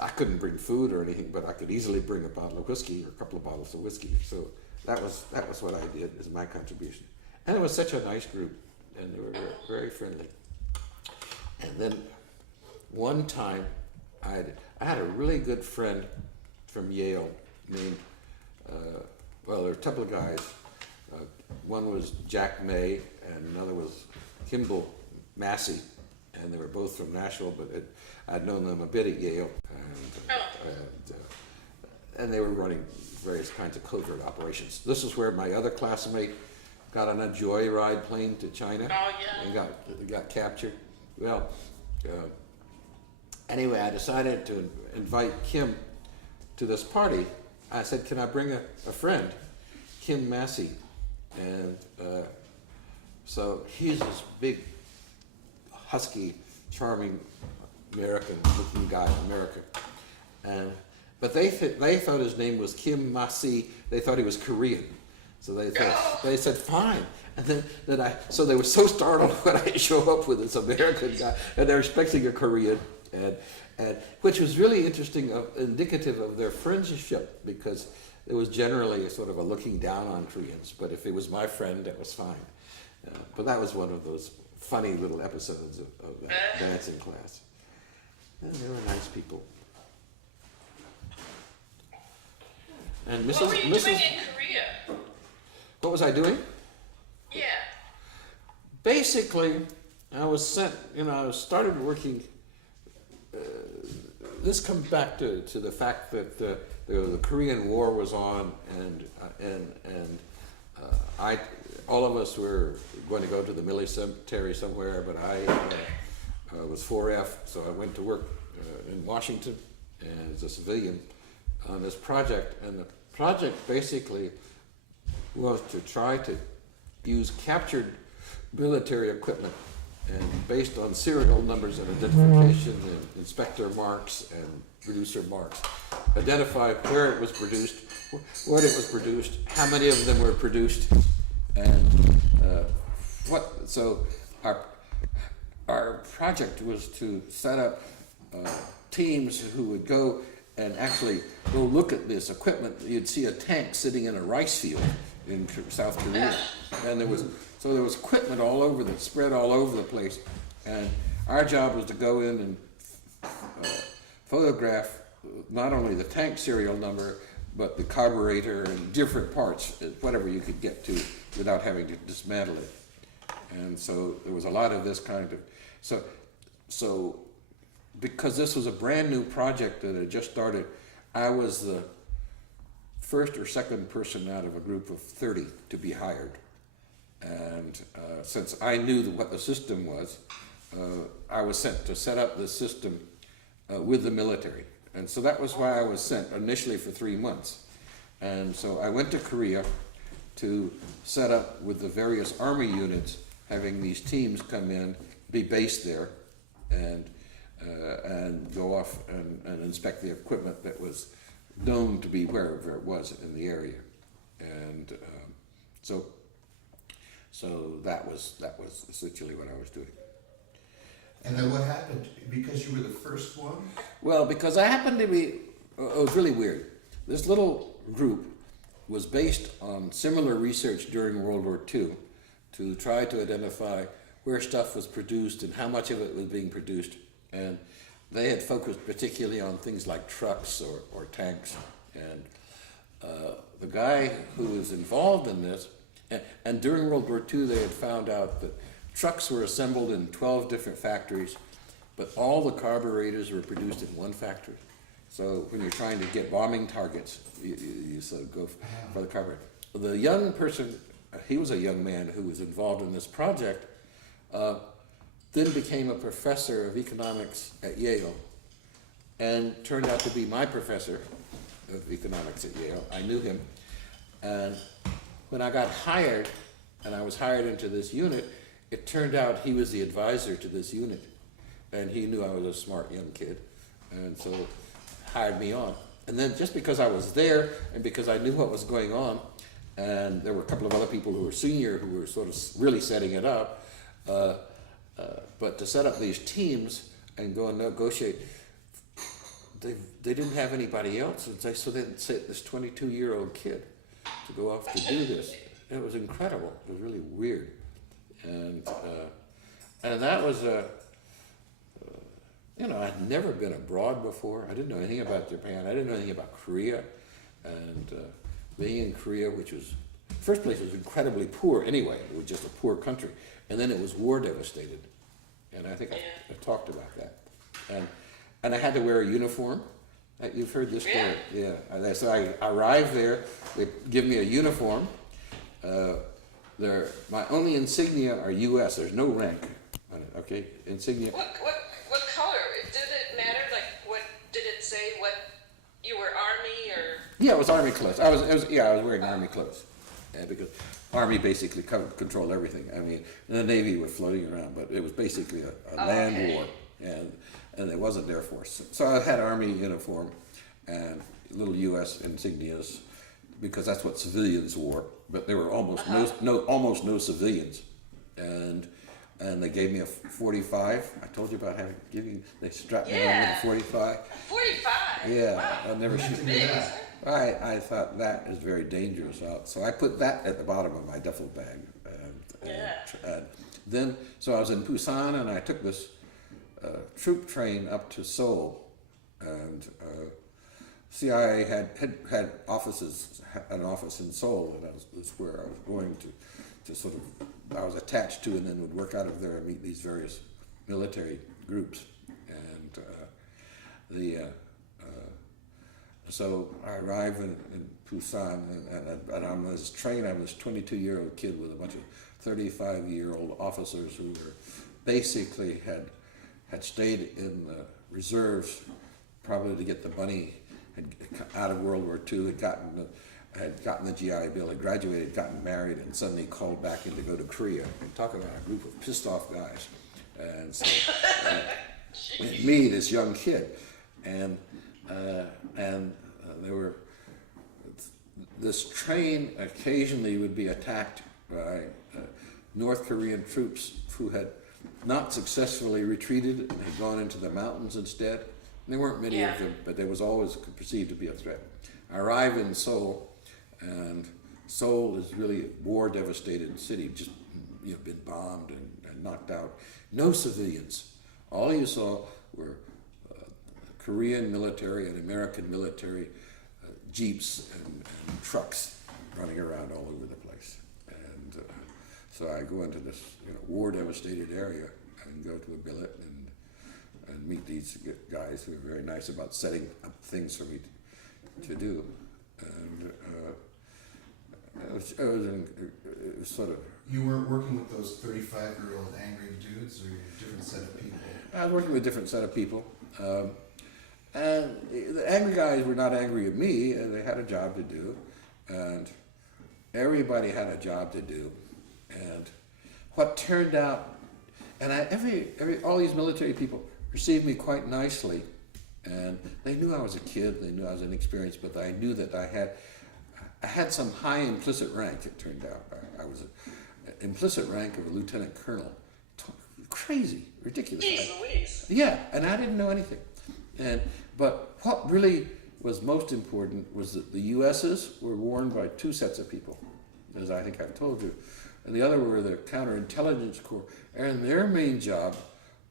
I couldn't bring food or anything, but I could easily bring a bottle of whiskey or a couple of bottles of whiskey. So that was what I did as my contribution. And it was such a nice group, and they were very, very friendly. And then one time, I had a really good friend from Yale named, well, there were a couple of guys. One was Jack May, and another was Kimball Massey, and they were both from Nashville, but I'd known them a bit at Yale, and they were running various kinds of covert operations. This is where my other classmate got on a joyride plane to China and got captured. Well, anyway, I decided to invite Kim to this party. I said, can I bring a friend, Kim Massey? And so he's this big, husky, charming American-looking guy, but they thought his name was Kim Massey. They thought he was Korean. So they said, fine. And so they were so startled when I show up with this American guy, and they're expecting a Korean, and which was really interesting, indicative of their friendship, because it was generally a sort of a looking down on Koreans. But if it was my friend, that was fine. But that was one of those funny little episodes of that dancing class. And they were nice people. And What were you doing in Korea? What was I doing? Yeah. Basically, I was sent, I started working, this comes back to the fact that the Korean War was on, and all of us were going to go to the military somewhere, but I was 4F, so I went to work in Washington as a civilian on this project, and the project basically was to try to use captured military equipment, and based on serial numbers and identification and inspector marks and producer marks, identify where it was produced, what it was produced, how many of them were produced, and so our project was to set up teams who would go and actually go look at this equipment. You'd see a tank sitting in a rice field in South Korea, and there was equipment all over that spread all over the place, and our job was to go in and photograph not only the tank serial number, but the carburetor and different parts, whatever you could get to without having to dismantle it. And so there was a lot of this kind of, so because this was a brand new project that had just started, I was the first or second person out of a group of 30 to be hired. And since I knew what the system was, I was sent to set up the system with the military. And so that was why I was sent initially for 3 months. And so I went to Korea to set up with the various army units, having these teams come in, be based there, and go off and inspect the equipment that was known to be wherever it was in the area. And so that was essentially what I was doing. And then what happened? Because you were the first one? Well, because I happened to be, it was really weird. This little group was based on similar research during World War II to try to identify where stuff was produced and how much of it was being produced. And they had focused particularly on things like trucks or tanks. And the guy who was involved in this, and during World War II they had found out that trucks were assembled in 12 different factories, but all the carburetors were produced in one factory. So when you're trying to get bombing targets, you sort of go for the carburetor. The young person, he was a young man who was involved in this project, then became a professor of economics at Yale, and turned out to be my professor of economics at Yale. I knew him, and when I got hired, and I was hired into this unit, it turned out he was the advisor to this unit, and he knew I was a smart young kid, and so hired me on. And then just because I was there, and because I knew what was going on, and there were a couple of other people who were senior who were sort of really setting it up, but to set up these teams and go and negotiate, they didn't have anybody else, and so they sent this 22-year-old kid to go off to do this. It was incredible. It was really weird, and that was I'd never been abroad before. I didn't know anything about Japan. I didn't know anything about Korea, and being in Korea, which was first place, was incredibly poor anyway. It was just a poor country, and then it was war devastated, and I think I talked about that, and I had to wear a uniform. You've heard this story, yeah. So I arrived there. They give me a uniform. My only insignia are U.S. There's no rank on it. Okay, insignia. What color? Did it matter? Like, what did it say? What you were Army or? Yeah, it was Army clothes. I was wearing Army clothes, because Army basically controlled everything. I mean, the Navy were floating around, but it was basically a land war, and it wasn't Air Force. So I had Army uniform and little U.S. insignias, because that's what civilians wore. But there were almost no civilians, and they gave me a 45. I told you about they strapped me on with a 45. 45. Yeah, wow. I'll never shoot that. I thought that is very dangerous. So I put that at the bottom of my duffel bag. And then, so I was in Busan, and I took this troop train up to Seoul, and CIA had an office in Seoul, and that's where I was going to sort of, I was attached to, and then would work out of there and meet these various military groups, and so I arrived in Busan, and on this train I was a 22-year-old kid with a bunch of 35-year-old officers who were basically had stayed in the reserves probably to get the money out of World War II, had gotten the GI Bill, had graduated, gotten married, and suddenly called back in to go to Korea. And talk about a group of pissed off guys. And so, me, this young kid, and there were, this train occasionally would be attacked by North Korean troops who had not successfully retreated and had gone into the mountains instead. And there weren't many of them, but there was always perceived to be a threat. I arrived in Seoul, and Seoul is really a war-devastated city, just been bombed and knocked out. No civilians. All you saw were Korean military and American military jeeps and trucks running around all over the place. And so I go into this war-devastated area and go to a billet and meet these guys who are very nice about setting up things for me to do. And it was sort of... You weren't working with those 35-year-old angry dudes, or a different set of people? I was working with a different set of people. And the angry guys were not angry at me. They had a job to do. And everybody had a job to do. And what turned out... And all these military people received me quite nicely, and they knew I was a kid, they knew I was inexperienced, but I knew that I had some high implicit rank, it turned out. I was an implicit rank of a lieutenant colonel. Crazy, ridiculous. Jeez Louise. Yeah, and I didn't know anything. But what really was most important was that the US's were worn by two sets of people, as I think I've told you, and the other were the counterintelligence corps, and their main job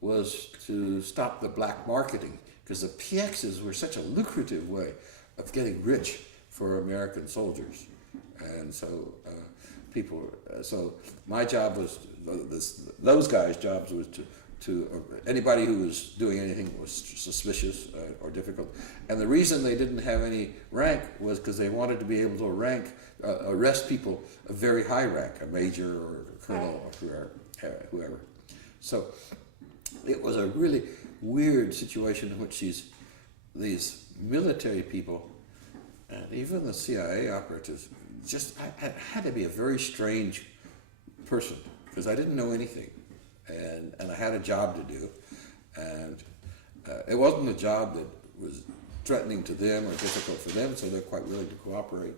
was to stop the black marketing, because the PXs were such a lucrative way of getting rich for American soldiers. And so so my job was, those guys' jobs was to anybody who was doing anything was suspicious or difficult. And the reason they didn't have any rank was because they wanted to be able to arrest people of very high rank, a major or a colonel or whoever. So it was a really weird situation in which these military people, and even the CIA operatives, I had to be a very strange person, because I didn't know anything, and I had a job to do, and it wasn't a job that was threatening to them or difficult for them, so they're quite willing to cooperate,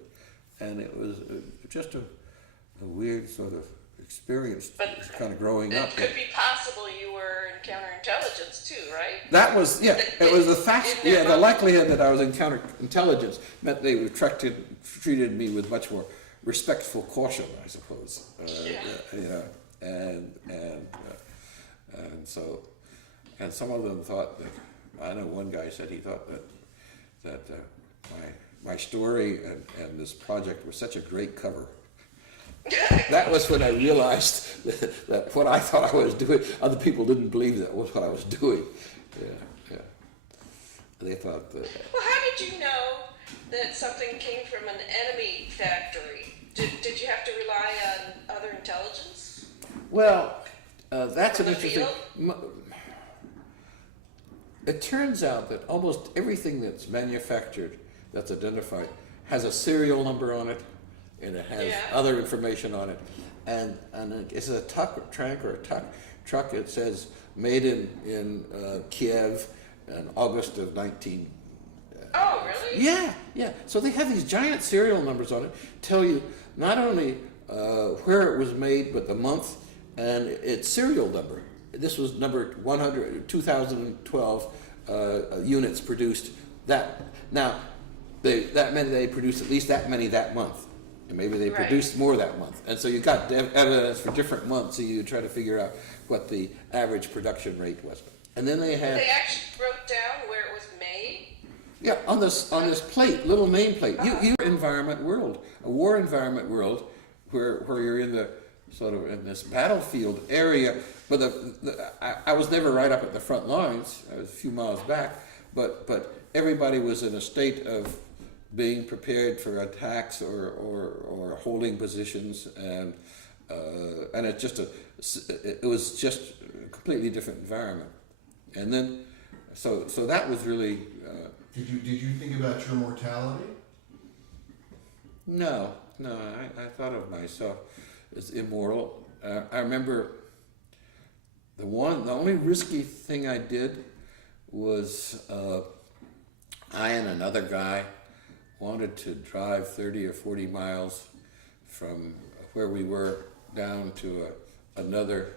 and it was just a weird sort of experienced But kind of growing it up. could be possible you were in counterintelligence too, right? That was, yeah, it was the fact, In their yeah, the mind. likelihood that I was in counterintelligence meant they treated me with much more respectful caution, I suppose. Yeah. You know, and so, and some of them thought that, I know one guy said he thought that my story and this project were such a great cover. That was when I realized that what I thought I was doing, other people didn't believe that was what I was doing. Yeah. They thought that. Well, how did you know that something came from an enemy factory? Did you have to rely on other intelligence? Well, that's From an the interesting. field? It turns out that almost everything that's manufactured, that's identified, has a serial number on it, and it has other information on it, and it's a truck or a truck. It says made in Kiev in August of 19. Oh, really? Yeah. So they have these giant serial numbers on it, tell you not only where it was made, but the month and its serial number. This was number 100, 2012 units produced. That meant they produced at least that many that month, and maybe they Right. produced more that month. And so you got evidence for different months, so you try to figure out what the average production rate was. And then they had They actually wrote down where it was made. yeah, on this plate, little nameplate. You environment world, a war environment world, where you're in the sort of in this battlefield area. But I was never right up at the front lines. I was a few miles back, but everybody was in a state of being prepared for attacks or holding positions, and it was just a completely different environment. And then so that was really. Did you think about your mortality? No, I thought of myself as immoral. I remember the only risky thing I did was I and another guy wanted to drive 30 or 40 miles from where we were down to another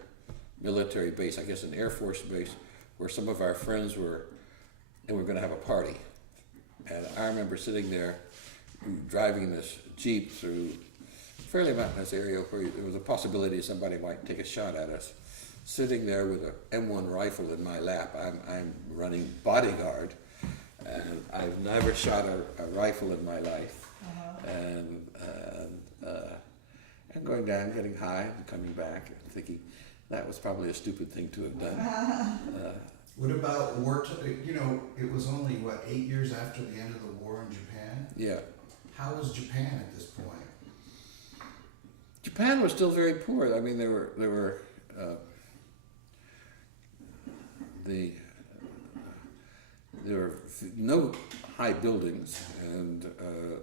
military base, I guess an Air Force base, where some of our friends were, and we're going to have a party. And I remember sitting there driving this Jeep through a fairly mountainous area where there was a possibility somebody might take a shot at us. Sitting there with a M1 rifle in my lap, I'm running bodyguard, and I've never shot a rifle in my life. And going down, getting high, and coming back, and thinking that was probably a stupid thing to have done. What about war? It was only 8 years after the end of the war in Japan. Yeah. How was Japan at this point? Japan was still very poor. I mean, there were no high buildings, and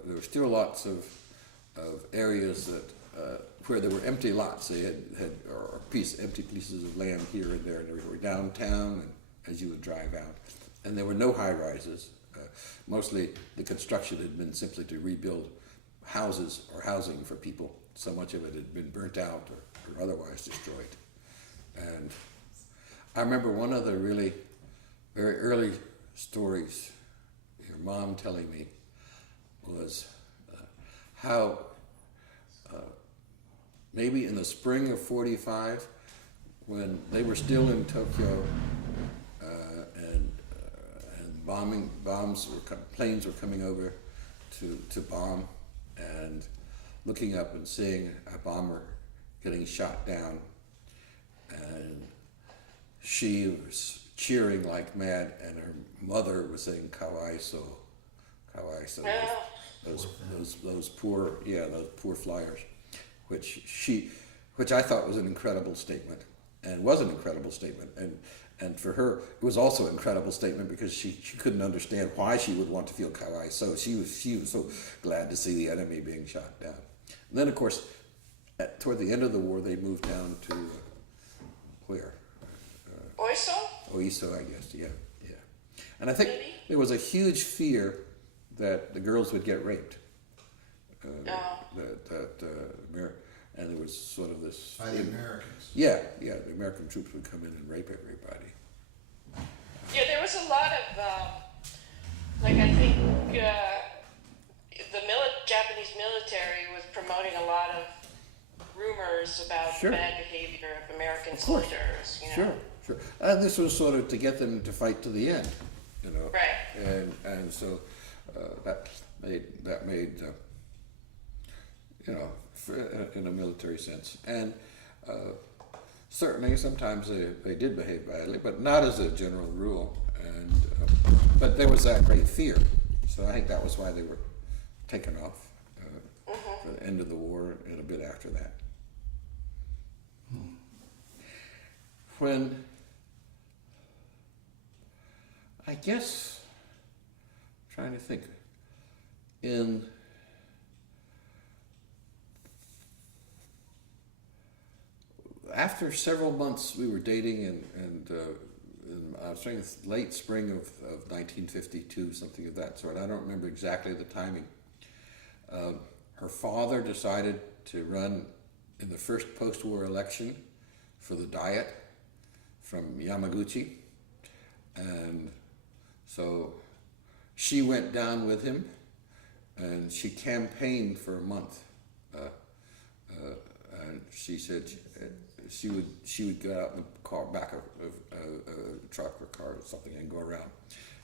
there were still lots of areas that where there were empty lots. They had empty pieces of land here and there, and they were downtown, and as you would drive out, and there were no high rises. Mostly, the construction had been simply to rebuild houses or housing for people. So much of it had been burnt out or otherwise destroyed. And I remember one of the really very early stories your mom telling me was how maybe in the spring of '45, when they were still in Tokyo, and planes were coming over to bomb, and looking up and seeing a bomber getting shot down, and she was cheering like mad, and her mother was saying "Kawaiso, Kawaiso." Those poor flyers, which I thought was an incredible statement, and was an incredible statement, and for her it was also an incredible statement because she couldn't understand why she would want to feel Kawaiso. She was so glad to see the enemy being shot down. And then of course, toward the end of the war, they moved down to where? Oiso, I guess. Yeah. And I think there was a huge fear that the girls would get raped. and there was sort of this. By the Americans. Yeah, the American troops would come in and rape everybody. Yeah, there was a lot of, like I think Japanese military was promoting a lot of rumors about Sure. the bad behavior of American Of course. soldiers. You know? Sure. And this was sort of to get them to fight to the end, Right. And so that made in a military sense, and certainly sometimes they did behave badly, but not as a general rule. And but there was that great fear, so I think that was why they were taken off for the end of the war and a bit after that. When I guess, trying to think, after several months we were dating, and I was saying late spring of 1952, something of that sort. I don't remember exactly the timing. Her father decided to run in the first post-war election for the Diet from Yamaguchi, and so she went down with him, and she campaigned for a month. And she said she would get out in the car, back of a truck or car or something, and go around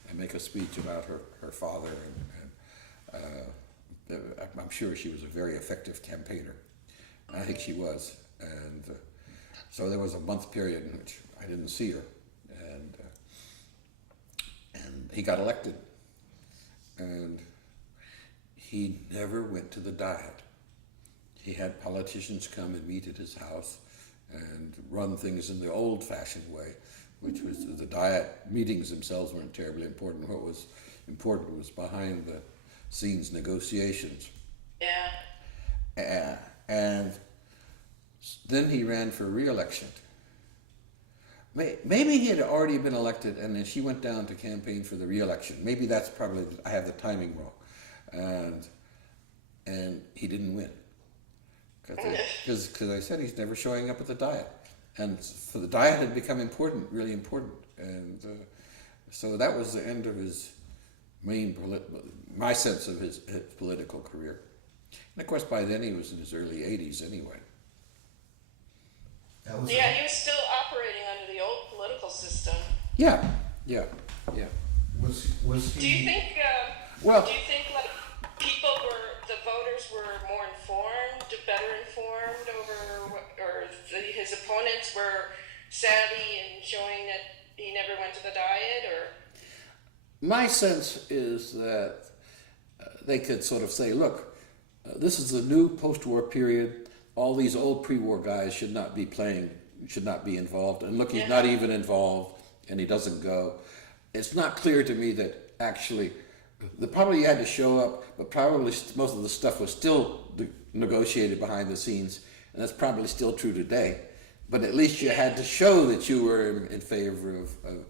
and make a speech about her father, and I'm sure she was a very effective campaigner. I think she was, and so there was a month period in which I didn't see her, and he got elected, and he never went to the Diet. He had politicians come and meet at his house and run things in the old-fashioned way, which was the Diet meetings themselves weren't terribly important. What was important was behind the scenes negotiations. Yeah. And then he ran for re-election. Maybe he had already been elected, and then she went down to campaign for the re-election. Maybe that's probably, I have the timing wrong. And he didn't win. Because I said he's never showing up at the Diet. And for the Diet had become important, really important. And so that was the end of his my sense of his political career. And of course, by then he was in his early 80s anyway. That was He was still operating under the old political system. Yeah. Was he? Do you think? Well- do you think like the voters were more informed, better informed or his opponents were savvy in showing that he never went to the Diet, or? My sense is that they could sort of say, look, this is the new post-war period. All these old pre-war guys should not be involved. And look, he's not even involved, and he doesn't go. It's not clear to me that actually, probably he had to show up, but probably most of the stuff was still negotiated behind the scenes, and that's probably still true today. But at least you had to show that you were in favor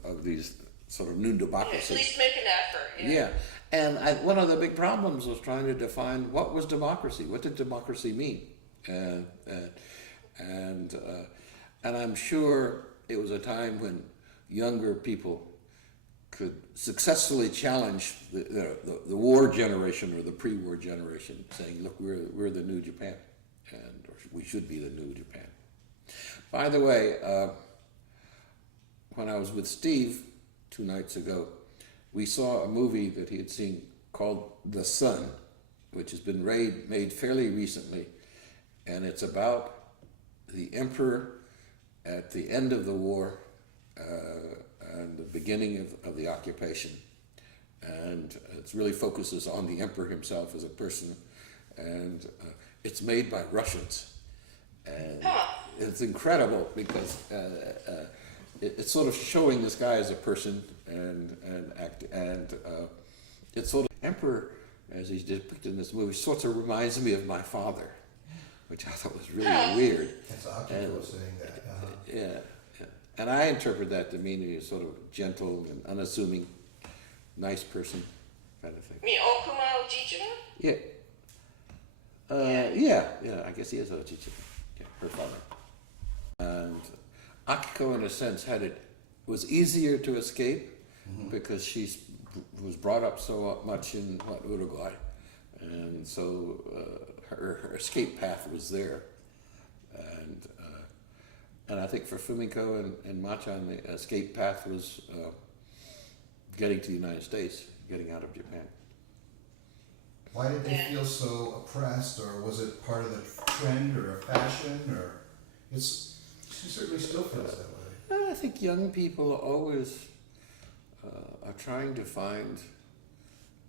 of these sort of new democracies. At least make an effort. Yeah, and one of the big problems was trying to define what was democracy. What did democracy mean? And I'm sure it was a time when younger people could successfully challenge the war generation or the pre-war generation, saying, "Look, we're the new Japan, or we should be the new Japan." By the way, when I was with Steve 2 nights ago, we saw a movie that he had seen called The Sun, which has been made fairly recently, and it's about the emperor at the end of the war and the beginning of the occupation. And it really focuses on the emperor himself as a person, and it's made by Russians. And it's incredible because it's sort of showing this guy as a person, and it's sort of emperor as he's depicted in this movie sort of reminds me of my father, which I thought was really weird. That's Akiko saying that. Yeah. And I interpret that to mean he's sort of gentle and unassuming, nice person, kind of thing. You mean Okuma Ojichiro? Yeah. Yeah. I guess he is Ochichi. her father. And Akiko, in a sense, was easier to escape because she was brought up so much in Uruguay, and so her escape path was there. And I think for Fumiko and Machan, the escape path was getting to the United States, getting out of Japan. Why did they feel so oppressed, or was it part of the trend or a fashion, or she certainly still feels that way. I think young people always are trying to find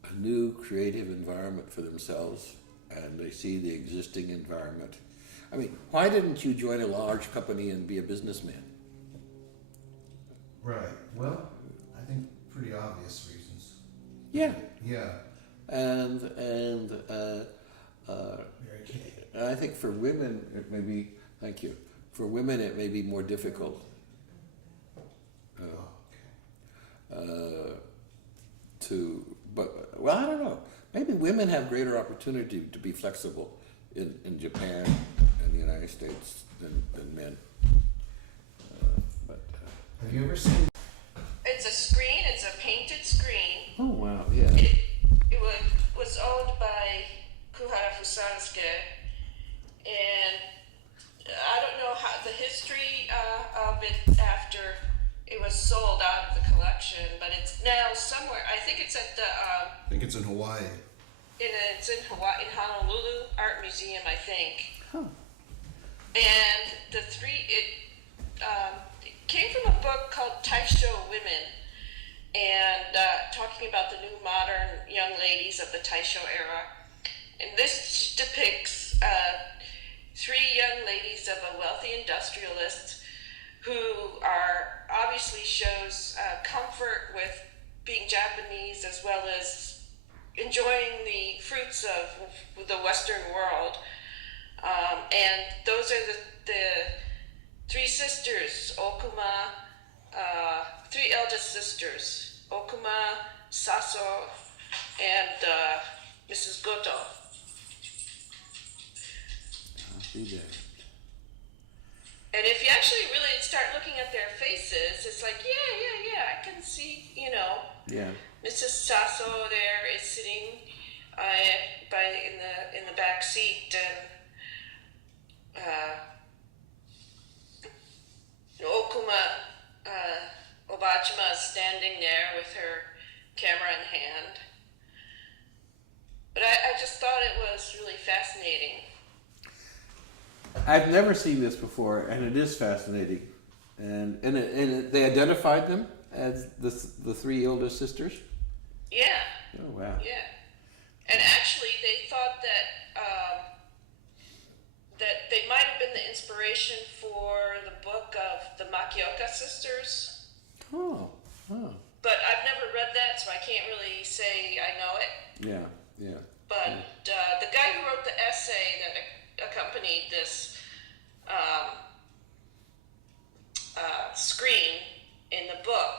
a new creative environment for themselves, and they see the existing environment. I mean, why didn't you join a large company and be a businessman? Right. Well, I think pretty obvious reasons. Yeah. Yeah. And Mary Kay. I think for women it may be, thank you, for women it may be more difficult but I don't know. Maybe women have greater opportunity to be flexible in Japan and the United States than men. Have you ever seen? It's a screen. It's a painted screen. Oh wow, yeah. It was owned by Kuhara Fusansuke, and I don't know how the history of it after it was sold out of the collection, but it's now somewhere. I think it's at the. I think it's in Hawaii. It's in Hawaii, in Honolulu Art Museum, I think. Huh. And it came from a book called Taisho Women, and talking about the new modern young ladies of the Taisho era. And this depicts three young ladies of a wealthy industrialist who obviously shows comfort with being Japanese, as well as enjoying the fruits of the Western world. And those are the three sisters, Okuma, three eldest sisters, Okuma, Saso, and Mrs. Goto. I'll see that. And if you actually really start looking at their faces, it's like, yeah, I can see, Yeah. Mrs. Sasso there is sitting in the back seat, and Okuma Obachima is standing there with her camera in hand. But I just thought it was really fascinating. I've never seen this before, and it is fascinating. And they identified them as the three oldest sisters. Yeah. Oh wow. Yeah. And actually, they thought that they might have been the inspiration for the book of the Makioka sisters. Oh. But I've never read that, so I can't really say I know it. Yeah. But the guy who wrote the essay that accompanied this screen in the book,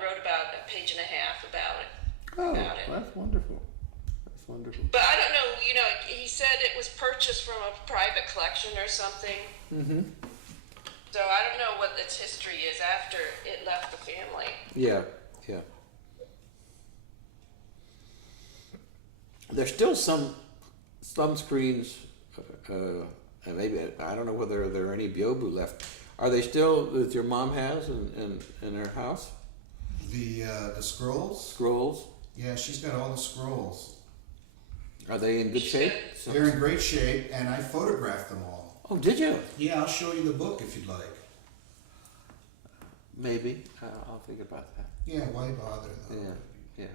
wrote about a page and a half about it. That's wonderful. That's wonderful. But I don't know, he said it was purchased from a private collection or something. Mm-hmm. So I don't know what its history is after it left the family. Yeah. There's still some screens, and maybe, I don't know whether there are any Byobu left. Are they still that your mom has in her house? The scrolls? Scrolls? Yeah, she's got all the scrolls. Are they in good shape? They're in great shape, and I photographed them all. Oh, did you? Yeah, I'll show you the book if you'd like. Maybe. I'll think about that. Yeah, why bother though? Yeah.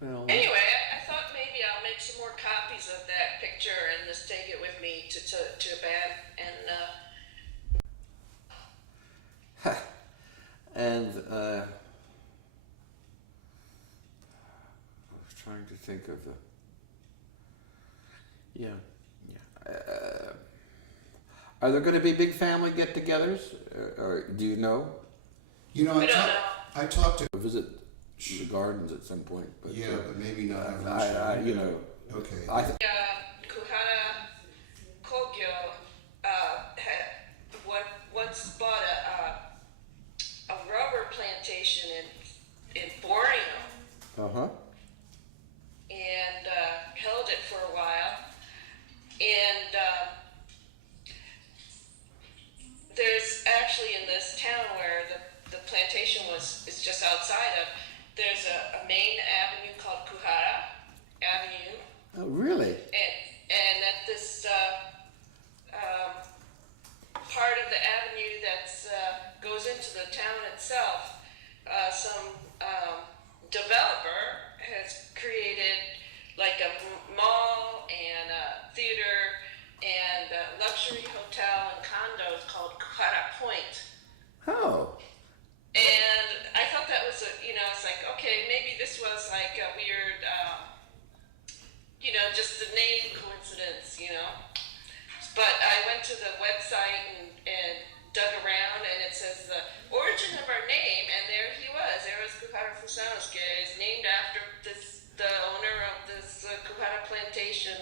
Well, Anyway, I thought maybe I'll make some more copies of that picture and just take it with me to Japan and I was trying to think of the. Are there going to be big family get-togethers, or do you know? I talked to. Visit the gardens at some point. But, Yeah, but maybe not. Have lunch. Okay. Kuhara Kogyo once bought a rubber plantation in Borneo Uh-huh. and held it for a while. And there's actually in this town where the plantation is just outside of, there's a main avenue called Kuhara Avenue. Oh, really? And at this part of the avenue that goes into the town itself, some developer has created like a mall and a theater and a luxury hotel and condos called Kuhara Point. Oh. And I thought that was it's like, okay, maybe this was like a weird, just the name coincidence. But I went to the website and dug around, and it says the origin of our name, and there he was. There was Kuhara Fusanosuke. It's named after the owner of this Kuhara plantation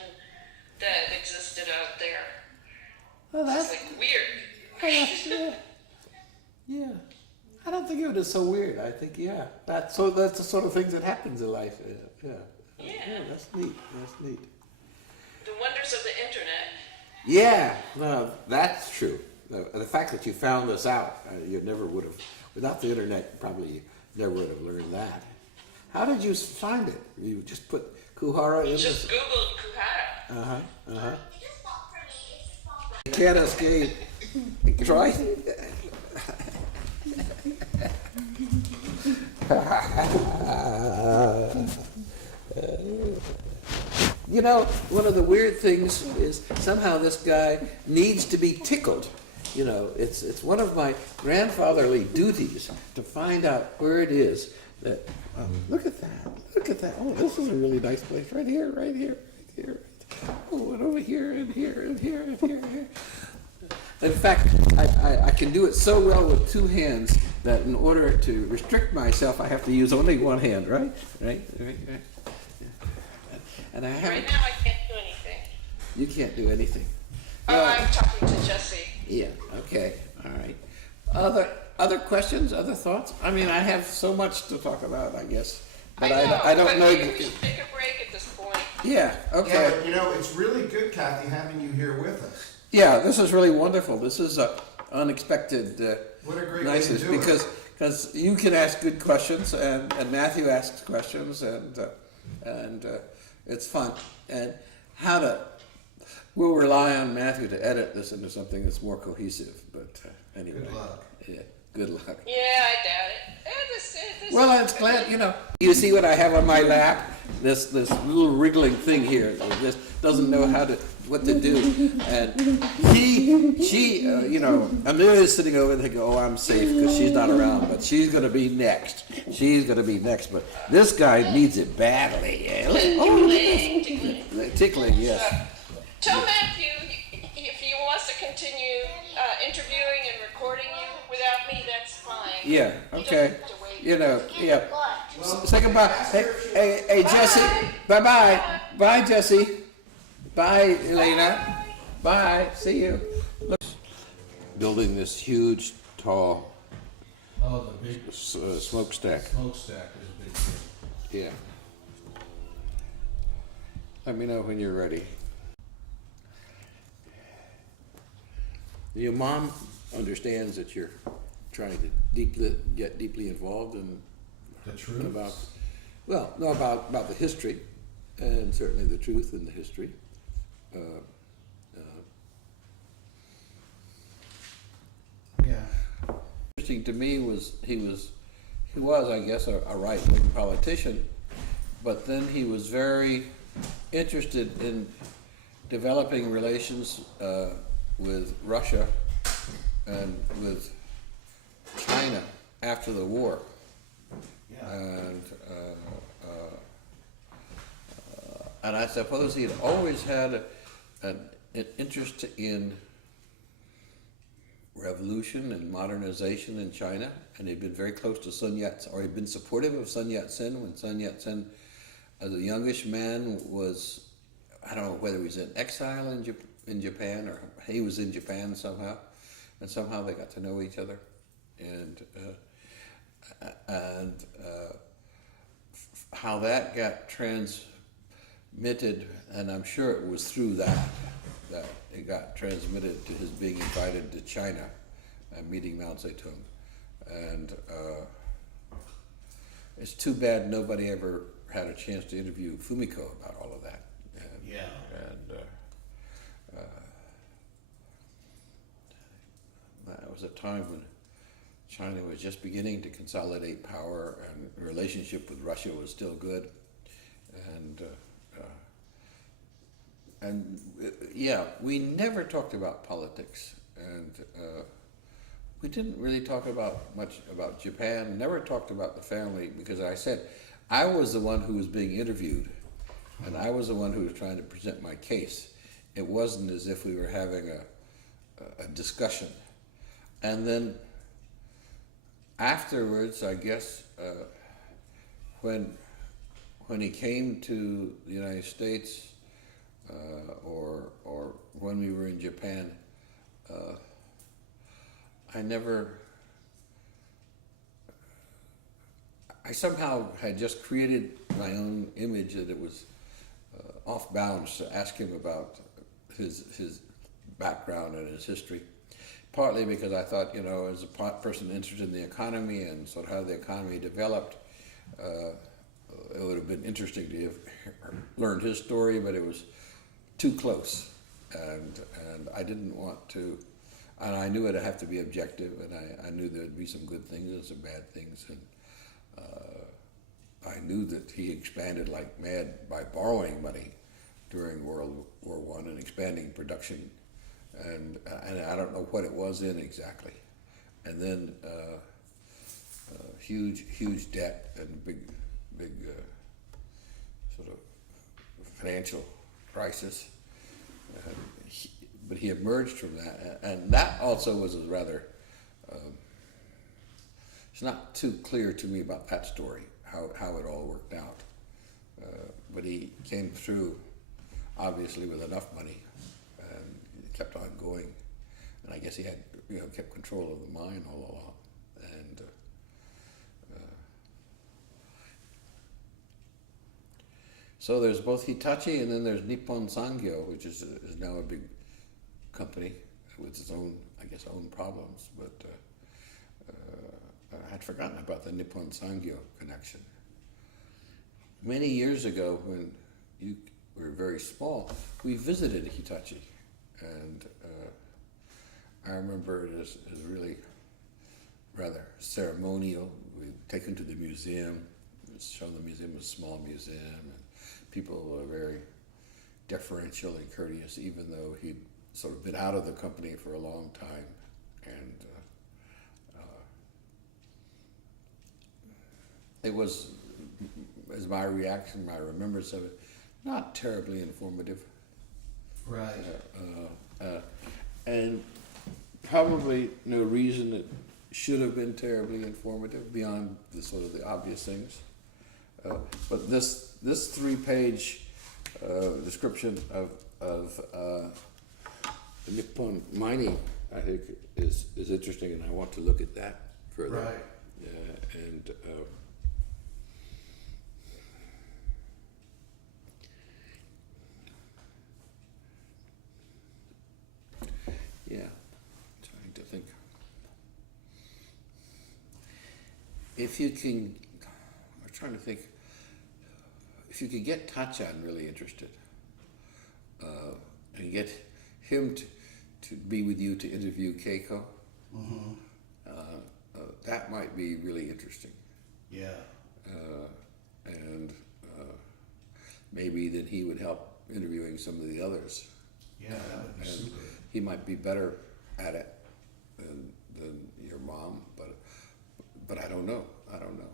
that existed out there. Oh, It's that's, like weird. yeah. Yeah. I don't think it is so weird. I think, yeah. That's the sort of things that happens in life. Yeah. Yeah. That's neat. That's neat. The wonders of the internet. Yeah, no, that's true. The fact that you found this out, you never would have, without the internet, probably you never would have learned that. How did you find it? You just put Kuhara in Just Googled Kuhara. Uh-huh, uh-huh. You can't escape. Try. You know, one of the weird things is somehow this guy needs to be tickled. You know, it's one of my grandfatherly duties to find out where it is that, look at that, look at that. Oh, this is a really nice place right here, right here, right here. Oh, and over here, and here, and here, and here, and here. In fact, I can do it so well with two hands that in order to restrict myself, I have to use only one hand, right? Right. And I haven't. Right now, I can't do anything. You can't do anything. Oh, I'm talking to Jesse. Yeah. Okay. All right. Other questions? Other thoughts? I mean, I have so much to talk about, I guess, but I don't but know. maybe we should take a break at this point. Yeah. Yeah, Okay. but it's really good, Kathy, having you here with us. Yeah. This is really wonderful. This is unexpected. What a great way to Niceness, do it. because you can ask good questions and Matthew asks questions and it's fun. And we'll rely on Matthew to edit this into something that's more cohesive. But anyway, Good luck. Yeah, good luck. Yeah, I doubt it. This Well, I'm glad, you see what I have on my lap? This little wriggling thing here. This doesn't know what to do. And she, Amira is sitting over there thinking, oh, I'm safe because she's not around, but she's going to be next. She's going to be next, but this guy needs it badly. Tickling, yes. Tell Matthew if he wants to continue interviewing and recording you without me, that's fine. Yeah, He okay. doesn't have to wait. Yeah. Well, Say goodbye. Hey, Jesse. Bye-bye. Bye, Jesse. Bye, Elena. Bye. See you. Look. Building this huge, tall Oh, the big smokestack. smokestack is a big thing. Yeah. Let me know when you're ready. Your mom understands that you're trying to get deeply involved in The truth. about the history, and certainly the truth in the history. Yeah. Interesting to me was he was I guess a right-wing politician, but then he was very interested in developing relations with Russia and with China after the war. Yeah. And I suppose he had always had an interest in revolution and modernization in China, and he'd been very close to Sun Yat-sen, or he'd been supportive of Sun Yat-sen when Sun Yat-sen, as a youngish man, was I don't know whether he was in exile in Japan or he was in Japan somehow, and somehow they got to know each other, and how that got transmitted, and I'm sure it was through that it got transmitted to his being invited to China and meeting Mao Zedong, and it's too bad nobody ever had a chance to interview Fumiko about all of that. And, Yeah. And that was a time when China was just beginning to consolidate power, and the relationship with Russia was still good, and yeah, we never talked about politics, and we didn't really talk about much about Japan. Never talked about the family, because I said I was the one who was being interviewed, and I was the one who was trying to present my case. It wasn't as if we were having a discussion, and then afterwards, I guess, when he came to the United States, or when we were in Japan, I somehow had just created my own image that it was off bounds to ask him about his background and his history. Partly because I thought, as a person interested in the economy and sort of how the economy developed, it would have been interesting to have learned his story, but it was too close, and I didn't want to, and I knew it'd have to be objective, and I knew there'd be some good things and some bad things, and I knew that he expanded like mad by borrowing money during World War I and expanding production. And I don't know what it was in exactly, and then huge debt and big sort of financial crisis. But he emerged from that, and that also was a rather. It's not too clear to me about that story, how it all worked out. But he came through, obviously, with enough money. Kept on going, and I guess he had kept control of the mine all along, and so there's both Hitachi and then there's Nippon Sangyo, which is now a big company with its own problems, but I had forgotten about the Nippon Sangyo connection. Many years ago, when you were very small, we visited Hitachi. And I remember it as really rather ceremonial. We'd taken to the museum, shown the museum, a small museum, and people were very deferential and courteous, even though he'd sort of been out of the company for a long time. And it was, as my reaction, my remembrance of it, not terribly informative. Right. And probably no reason it should have been terribly informative beyond the sort of the obvious things. But this 3-page description of the Nippon mining, I think, is interesting, and I want to look at that further. Right. And yeah, trying to think. If you can, I'm trying to think, if you could get Tachan really interested, and get him to be with you to interview Keiko, that might be really interesting. Yeah. And maybe then he would help interviewing some of the others. Yeah, that would be And super. he might be better at it than your mom, but I don't know. I don't know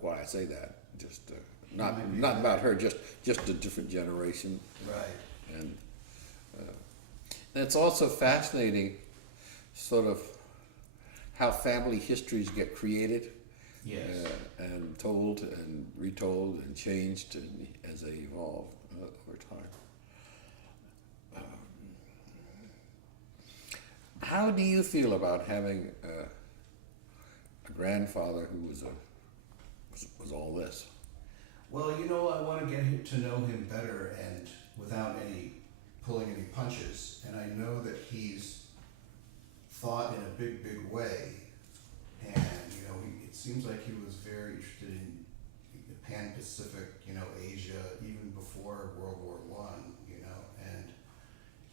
why I say that. Just not about her. Just a different generation. Right. And it's also fascinating, sort of how family histories get created. Yes. And told and retold and changed as they evolve over time. How do you feel about having a grandfather who was all this? Well, I want to get to know him better and without any pulling any punches. And I know that he's thought in a big, big way. And, it seems like he was very interested in the Pan-Pacific, Asia, even before World War One. And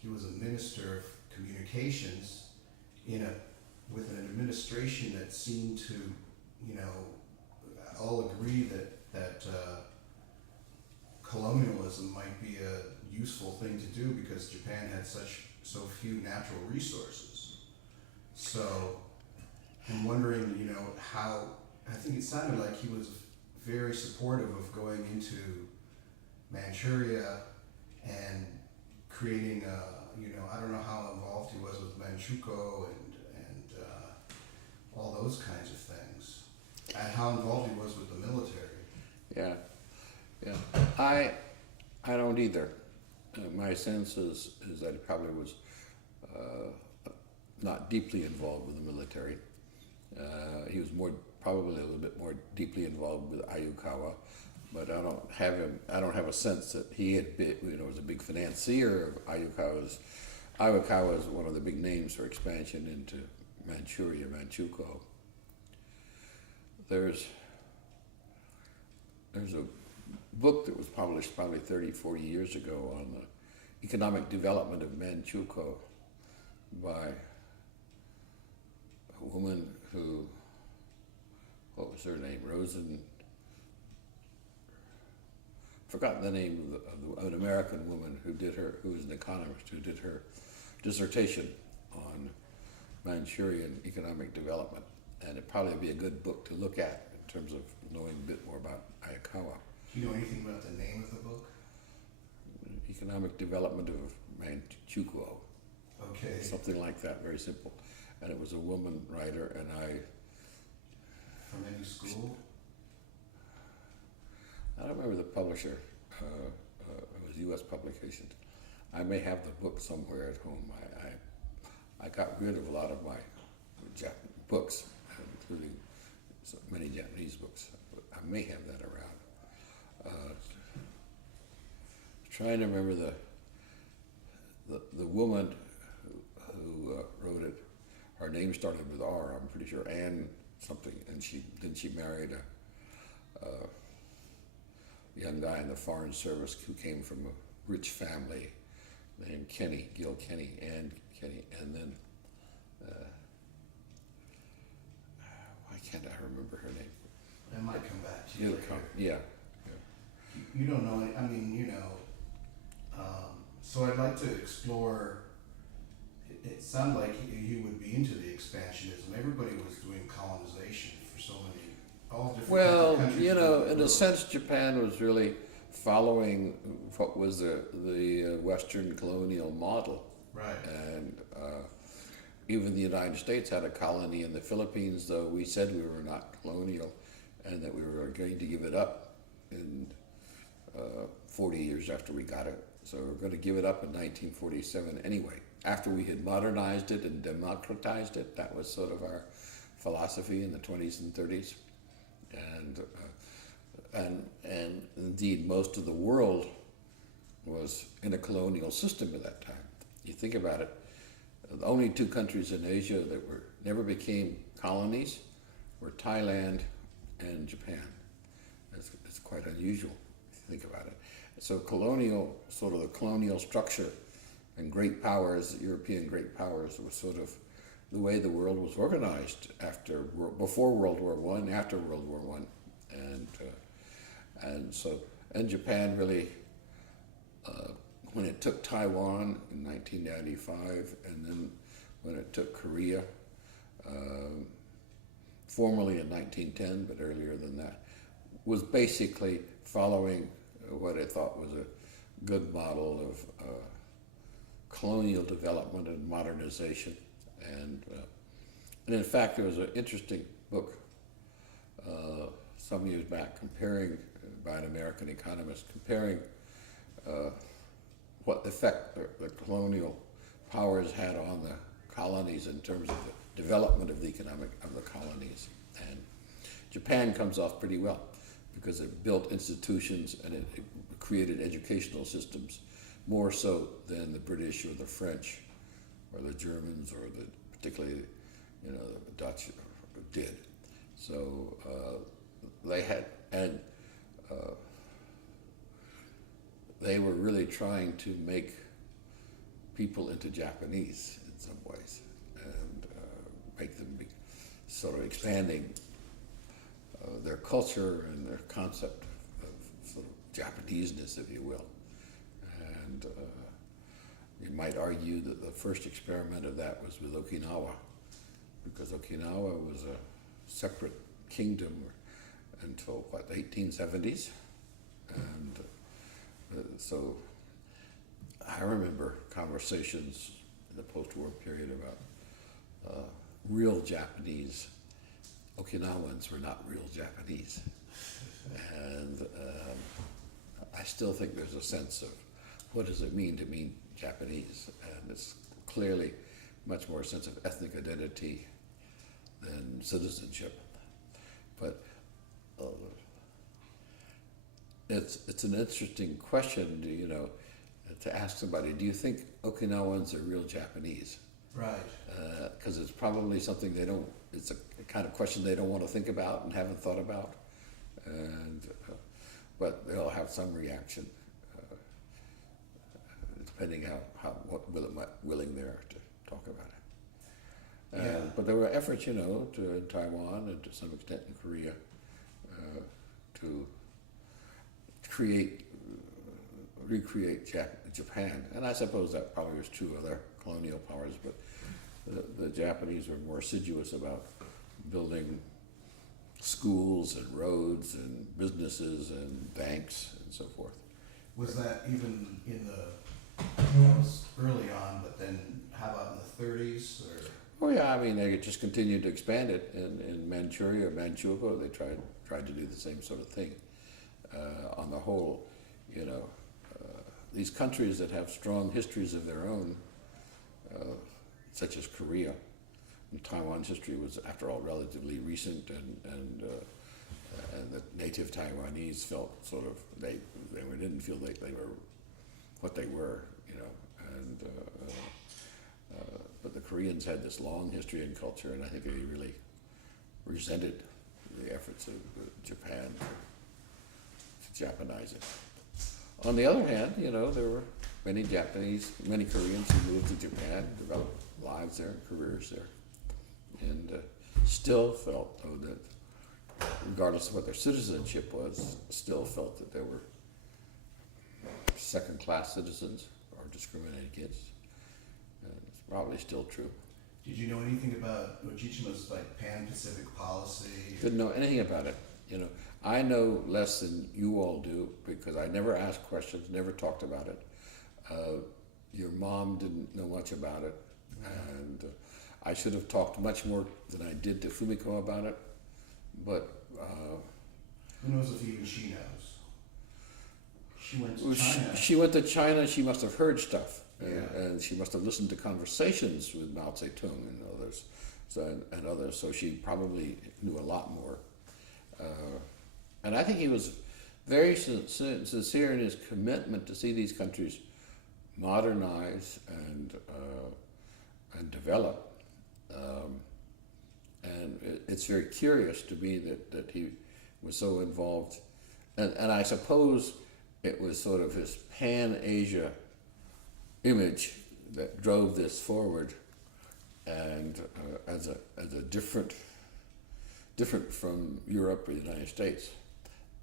he was a minister of communications with an administration that seemed to, all agree that colonialism might be a useful thing to do because Japan had so few natural resources. So I'm wondering, how, I think it sounded like he was very supportive of going into Manchuria and creating I don't know how involved he was with Manchukuo and all those kinds of things, and how involved he was with the military. Yeah. I don't either. My sense is that he probably was not deeply involved with the military. He was probably a little bit more deeply involved with Ayukawa, but I don't have a sense that he was a big financier of Ayukawa's. Ayukawa is one of the big names for expansion into Manchuria, Manchukuo. There's a book that was published probably 30, 40 years ago on the economic development of Manchukuo by a woman who, what was her name? Forgotten the name of an American woman who was an economist, who did her dissertation on Manchurian economic development. And it'd probably be a good book to look at in terms of knowing a bit more about Ayukawa. Do you know anything about the name of the book? Economic Development of Manchukuo. Okay. Something like that, very simple. And it was a woman writer, and From any school? I don't remember the publisher. It was U.S. publications. I may have the book somewhere at home. I got rid of a lot of my books, including so many Japanese books. I may have that around. Trying to remember the woman who wrote it. Her name started with R. I'm pretty sure Anne something, and she married a young guy in the Foreign Service who came from a rich family named Gil Kenny, and Kenny, and then why can't I remember her name? That might come back to you later. Yeah. You don't know any, so I'd like to explore, it sounded like he would be into the expansionism. Everybody was doing colonization for so many, all different Well, countries. in a sense, Japan was really following what was the Western colonial model. Right. And even the United States had a colony in the Philippines, though we said we were not colonial and that we were going to give it up in 40 years after we got it. So we were going to give it up in 1947 anyway. After we had modernized it and democratized it, that was sort of our philosophy in the 20s and 30s. And indeed, most of the world was in a colonial system at that time. You think about it, the only two countries in Asia that never became colonies were Thailand and Japan. It's quite unusual if you think about it. So the colonial structure and great powers, European great powers, was sort of the way the world was organized before World War I, after World War I. And Japan really, when it took Taiwan in 1995, and then when it took Korea, formally in 1910, but earlier than that, was basically following what I thought was a good model of colonial development and modernization. And in fact, there was an interesting book some years back by an American economist comparing what effect the colonial powers had on the colonies in terms of the development of the economic of the colonies. And Japan comes off pretty well because it built institutions and it created educational systems more so than the British or the French or the Germans or the particularly, you know, the Dutch did. So they had, and they were really trying to make people into Japanese in some ways and make them be sort of expanding their culture and their concept of sort of Japaneseness, if you will. And you might argue that the first experiment of that was with Okinawa, because Okinawa was a separate kingdom until, what, the 1870s? And so I remember conversations in the post-war period about real Japanese. Okinawans were not real Japanese. And I still think there's a sense of what does it mean to mean Japanese? And it's clearly much more a sense of ethnic identity than citizenship. But it's an interesting question, you know, to ask somebody, do you think Okinawans are real Japanese? Right. Because it's probably something they don't, it's a kind of question they don't want to think about and haven't thought about. And but they'll have some reaction, depending what willing they are to talk about it. Yeah. But there were efforts, you know, in Taiwan and to some extent in Korea, to recreate Japan. And I suppose that probably was true of other colonial powers, but the Japanese were more assiduous about building schools and roads and businesses and banks and so forth. Was that even in that was early on, but then how about in the 30s? Or? Oh yeah, I mean they just continued to expand it in Manchuria, Manchukuo. They tried to do the same sort of thing. On the whole, you know, these countries that have strong histories of their own, such as Korea, and Taiwan's history was, after all, relatively recent, and the native Taiwanese felt sort of didn't feel like they were what they were, you know, and but the Koreans had this long history and culture, and I think they really resented the efforts of Japan to Japanize it. On the other hand, you know, there were many Koreans who moved to Japan, developed lives there, careers there, and still felt, though, that regardless of what their citizenship was, still felt that they were second-class citizens or discriminated against. And it's probably still true. Did you know anything about Ojichima's like Pan-Pacific policy? Didn't know anything about it. You know, I know less than you all do because I never asked questions, never talked about it. Your mom didn't know much about it, and I should have talked much more than I did to Fumiko about it. But who knows if even she knows? She went to China. She went to China. She must have heard stuff, Yeah. and she must have listened to conversations with Mao Zedong and others. So she probably knew a lot more. And I think he was very sincere in his commitment to see these countries modernize and develop. And it's very curious to me that he was so involved. And I suppose it was sort of his Pan-Asia image that drove this forward, and as a different from Europe or the United States,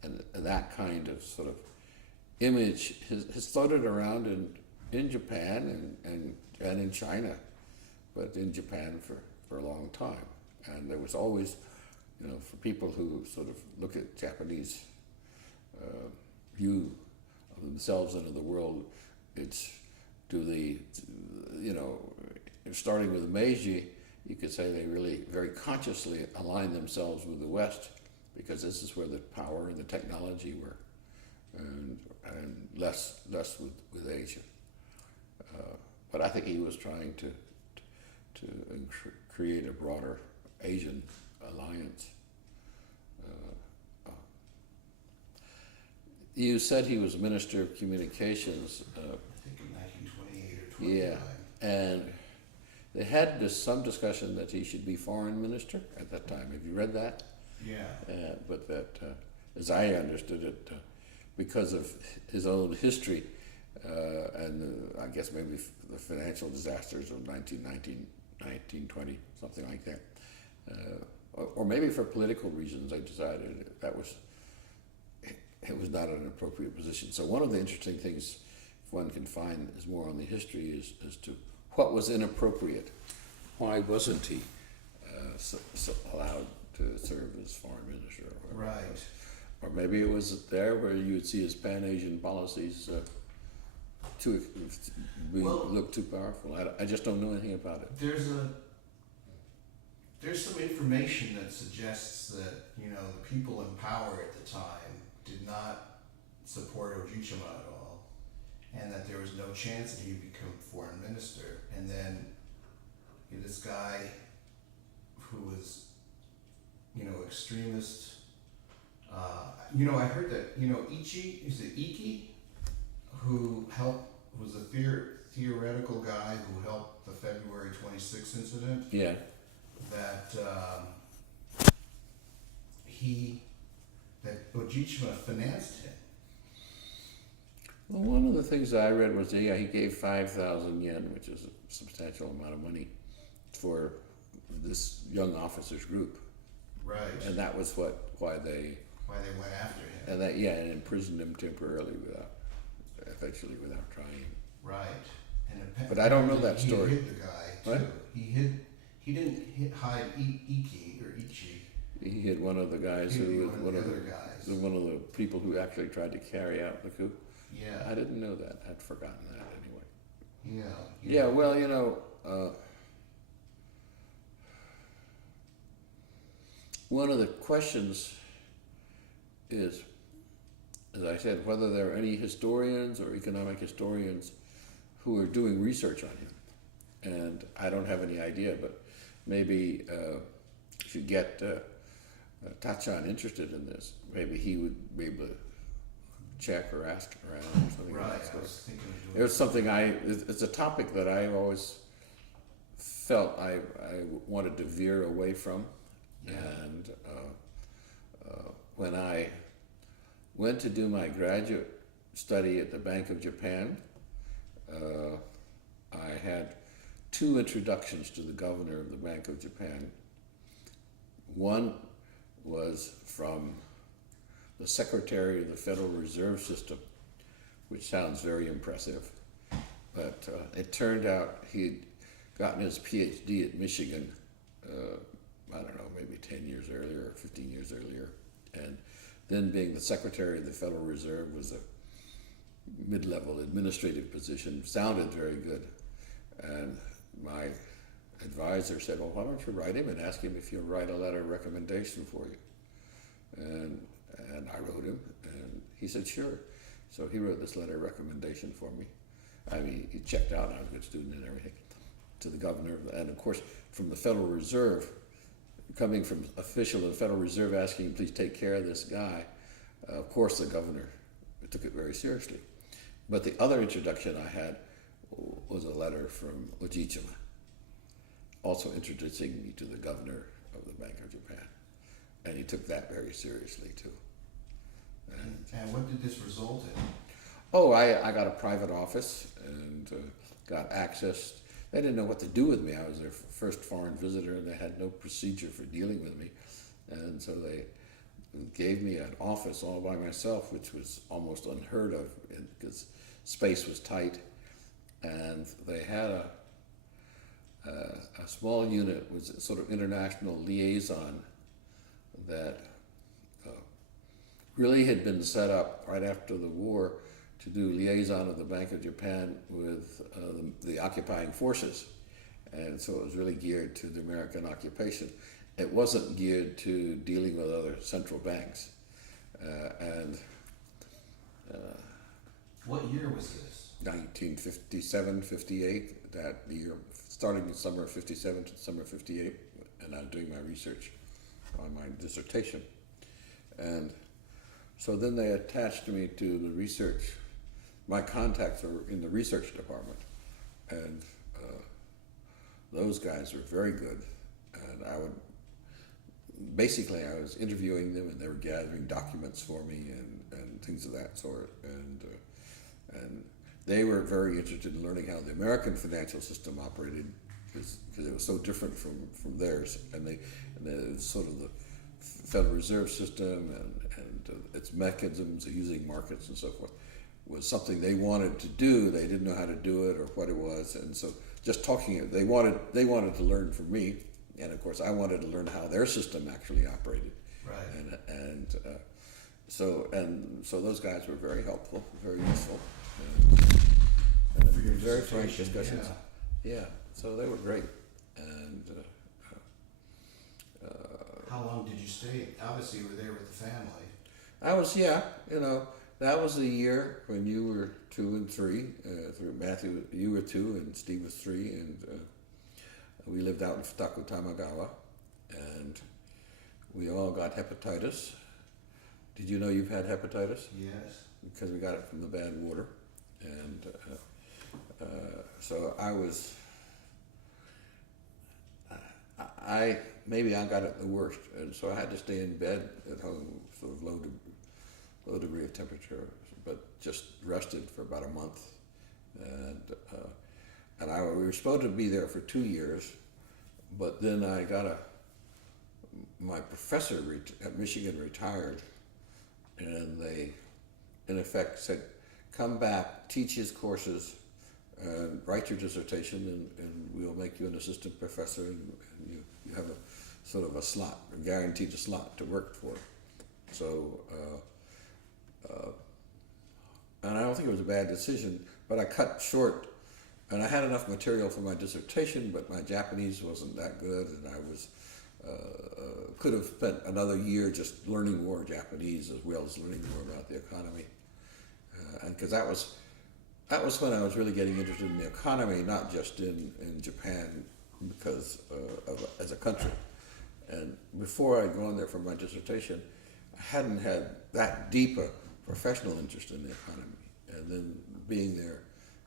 and that kind of sort of image has floated around in Japan and in China, but in Japan for a long time. And there was always, you know, for people who sort of look at Japanese view of themselves and of the world, it's starting with the Meiji, you could say they really very consciously aligned themselves with the West because this is where the power and the technology were, and less with Asia. But I think he was trying to create a broader Asian alliance. You said he was Minister of Communications. I think in 1928 or 29. Yeah, and they had some discussion that he should be foreign minister at that time. Have you read that? Yeah. But that, as I understood it, because of his own history and I guess maybe the financial disasters of 1919, 1920, something like that, or maybe for political reasons, I decided it was not an appropriate position. So one of the interesting things one can find is more on the history is as to what was inappropriate. Why wasn't he so allowed to serve as foreign minister? Or whatever. Right. Or maybe it was there where you would see his Pan-Asian policies look too powerful. I just don't know anything about it. There's some information that suggests that, you know, the people in power at the time did not support Ojibwe at all, and that there was no chance that he'd become foreign minister. And then this guy who was, you know, extremist. You know, I heard that, you know, Iki, who was a theoretical guy who helped the February 26th incident. Yeah. That Ojibwe financed him. Well, one of the things I read was he gave 5,000 yen, which is a substantial amount of money, for this young officers group. Right. And that was why they went after him. And and imprisoned him temporarily eventually without trying. Right. And but I don't know that story. He hid the guy too. What? He didn't hide Iki or Ichi. He hid one of the guys One of the people who actually tried to carry out the coup. Yeah. I didn't know that. I'd forgotten that anyway. Yeah. Yeah. Well, you know, one of the questions is, as I said, whether there are any historians or economic historians who are doing research on him. And I don't have any idea, but maybe if you get Tachan interested in this, maybe he would be able to check or ask around or something right. like that. I was thinking of doing It was something it's a topic that I always felt I wanted to veer away from. Yeah. And when I went to do my graduate study at the Bank of Japan, I had 2 introductions to the governor of the Bank of Japan. One was from the Secretary of the Federal Reserve System, which sounds very impressive. But it turned out he'd gotten his PhD at Michigan, I don't know, maybe 10 years earlier or 15 years earlier. And then being the Secretary of the Federal Reserve was a mid-level administrative position, sounded very good. And my advisor said, well, why don't you write him and ask him if he'll write a letter of recommendation for you? And I wrote him, and he said, sure. So he wrote this letter of recommendation for me. I mean, he checked out, I was a good student and everything, to the governor. And of course, from the Federal Reserve, coming from official of the Federal Reserve asking him, please take care of this guy, of course the governor took it very seriously. But the other introduction I had was a letter from Ojibwe, also introducing me to the governor of the Bank of Japan. And he took that very seriously too. And what did this result in? Oh, I got a private office and got access. They didn't know what to do with me. I was their first foreign visitor, and they had no procedure for dealing with me. And so they gave me an office all by myself, which was almost unheard of because space was tight. And they had a small unit, was a sort of international liaison that really had been set up right after the war to do liaison of the Bank of Japan with the occupying forces. And so it was really geared to the American occupation. It wasn't geared to dealing with other central banks. What year was this? 1957, 58, that year, starting in summer of 57 to summer of 58, and I was doing my research on my dissertation. And so then they attached me to the research. My contacts were in the research department, and those guys were very good. And I was interviewing them, and they were gathering documents for me and things of that sort. And they were very interested in learning how the American financial system operated, because it was so different from theirs. And the sort of the Federal Reserve System and its mechanisms of using markets and so forth was something they wanted to do. They didn't know how to do it or what it was, and so just talking, they wanted to learn from me, and of course I wanted to learn how their system actually operated. Right. So those guys were very helpful, very useful, For and your very frank dissertation, discussions. Yeah, so they were great, and. How long did you stay? Obviously, you were there with the family. I was, that was the year when you were 2 and 3. Matthew, you were 2 and Steve was 3, and we lived out in Futako Tamagawa, and we all got hepatitis. Did you know you've had hepatitis? Yes. Because we got it from the bad water, and so maybe I got it the worst, and so I had to stay in bed at home, sort of low degree of temperature, but just rested for about a month, and we were supposed to be there for 2 years, but then my professor at Michigan retired, and they, in effect, said, "Come back, teach his courses, and write your dissertation, and we'll make you an assistant professor, and you have a sort of a slot, a guaranteed slot to work for." So, and I don't think it was a bad decision, but I cut short, and I had enough material for my dissertation, but my Japanese wasn't that good, and I was could have spent another year just learning more Japanese as well as learning more about the economy, and because that was when I was really getting interested in the economy, not just in Japan, because as a country. And before I'd gone there for my dissertation, I hadn't had that deep a professional interest in the economy. And then being there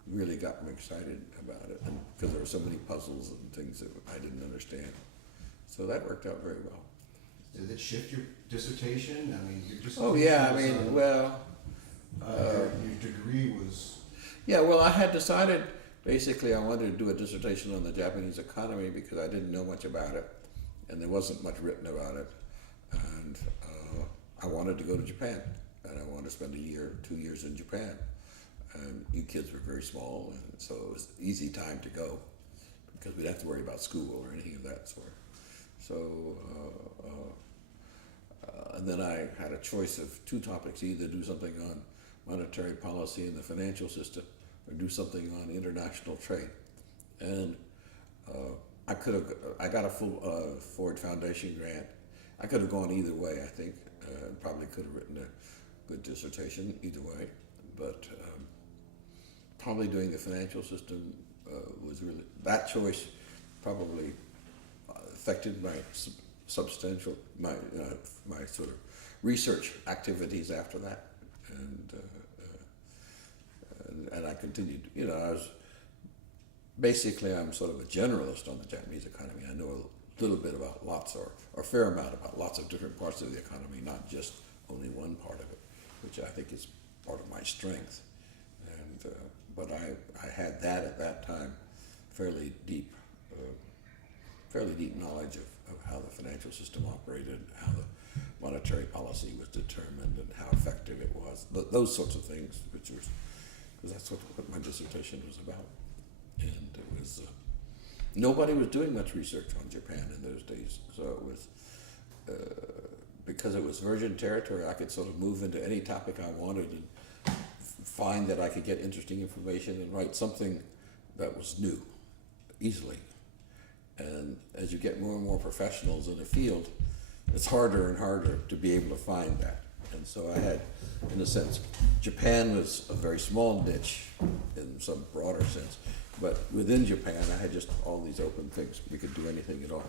really got me excited about it, and because there were so many puzzles and things that I didn't understand. So that worked out very well. Did it shift your dissertation? I mean, your dissertation. Oh yeah, your degree was. Yeah, well, I had decided basically I wanted to do a dissertation on the Japanese economy because I didn't know much about it, and there wasn't much written about it, and I wanted to go to Japan, and I wanted to spend 2 years in Japan, and you kids were very small, and so it was an easy time to go because we didn't have to worry about school or anything of that sort. So, and then I had a choice of 2 topics: either do something on monetary policy in the financial system, or do something on international trade. And I got a full Ford Foundation grant. I could have gone either way, I think. Probably could have written a good dissertation either way, but probably doing the financial system was really, that choice probably affected my my sort of research activities after that, and I continued. I'm sort of a generalist on the Japanese economy. I know a little bit about or a fair amount about lots of different parts of the economy, not just only one part of it, which I think is part of my strength. And but I had that at that time, fairly deep knowledge of how the financial system operated, how the monetary policy was determined, and how effective it was. Those sorts of things, because that's what my dissertation was about. And it was nobody was doing much research on Japan in those days, so it was because it was virgin territory. I could sort of move into any topic I wanted and find that I could get interesting information and write something that was new easily. And as you get more and more professionals in the field, it's harder and harder to be able to find that. And so I had, in a sense, Japan was a very small niche in some broader sense, but within Japan, I had just all these open things. We could do anything at all.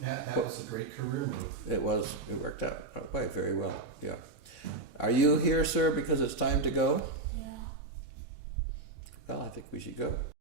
That was a great career move. It worked out quite very well, yeah. Are you here, sir, because it's time to go? Yeah. Well, I think we should go.